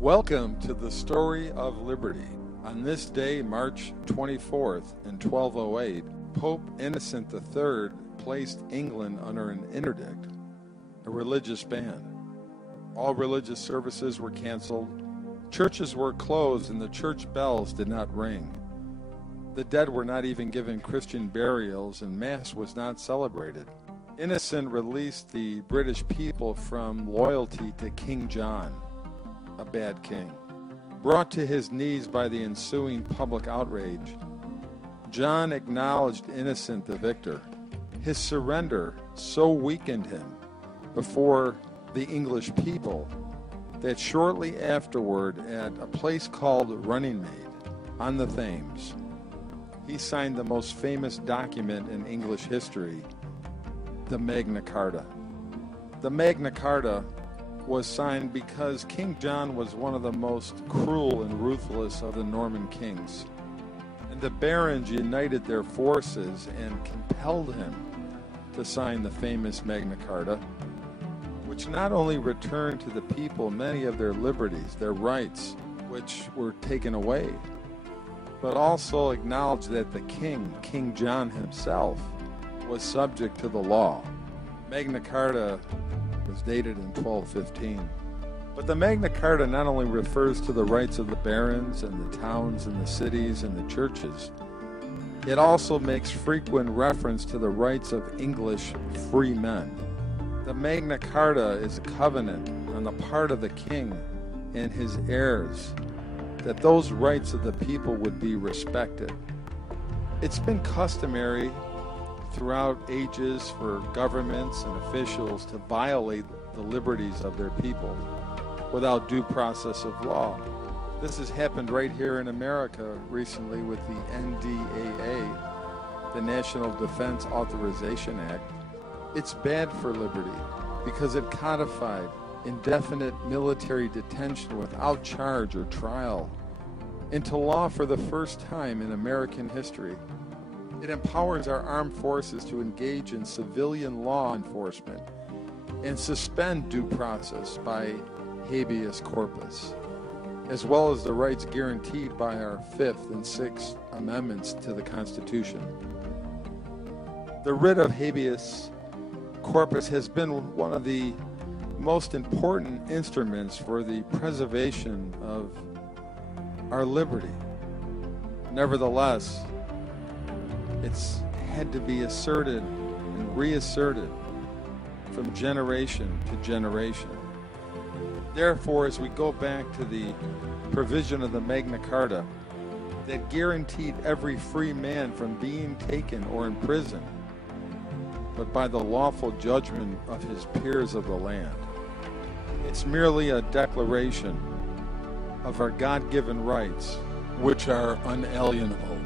Welcome to the Story of Liberty. On this day, March 24th, in 1208, Pope Innocent III placed England under an interdict, a religious ban. All religious services were canceled, churches were closed, and the church bells did not ring. The dead were not even given Christian burials, and Mass was not celebrated. Innocent released the British people from loyalty to King John, a bad king. Brought to his knees by the ensuing public outrage, John acknowledged Innocent the victor. His surrender so weakened him before the English people that shortly afterward, at a place called Runnymede on the Thames, he signed the most famous document in English history, the Magna Carta. The Magna Carta was signed because King John was one of the most cruel and ruthless of the Norman kings. And the barons united their forces and compelled him to sign the famous Magna Carta, which not only returned to the people many of their liberties, their rights, which were taken away, but also acknowledged that the king, King John himself, was subject to the law. Magna Carta was dated in 1215. But the Magna Carta not only refers to the rights of the barons and the towns and the cities and the churches, it also makes frequent reference to the rights of English free men. The Magna Carta is a covenant on the part of the king and his heirs that those rights of the people would be respected. It's been customary throughout ages for governments and officials to violate the liberties of their people without due process of law. This has happened right here in America recently with the NDAA, the National Defense Authorization Act. It's bad for liberty because it codified indefinite military detention without charge or trial into law for the first time in American history. It empowers our armed forces to engage in civilian law enforcement and suspend due process by Habeas corpus, as well as the rights guaranteed by our 5th and 6th Amendments to the Constitution. The writ of Habeas corpus has been one of the most important instruments for the preservation of our liberty. Nevertheless, it's had to be asserted and reasserted from generation to generation. Therefore, as we go back to the provision of the Magna Carta that guaranteed every free man from being taken or imprisoned, but by the lawful judgment of his peers of the land, it's merely a declaration of our God-given rights, which are unalienable.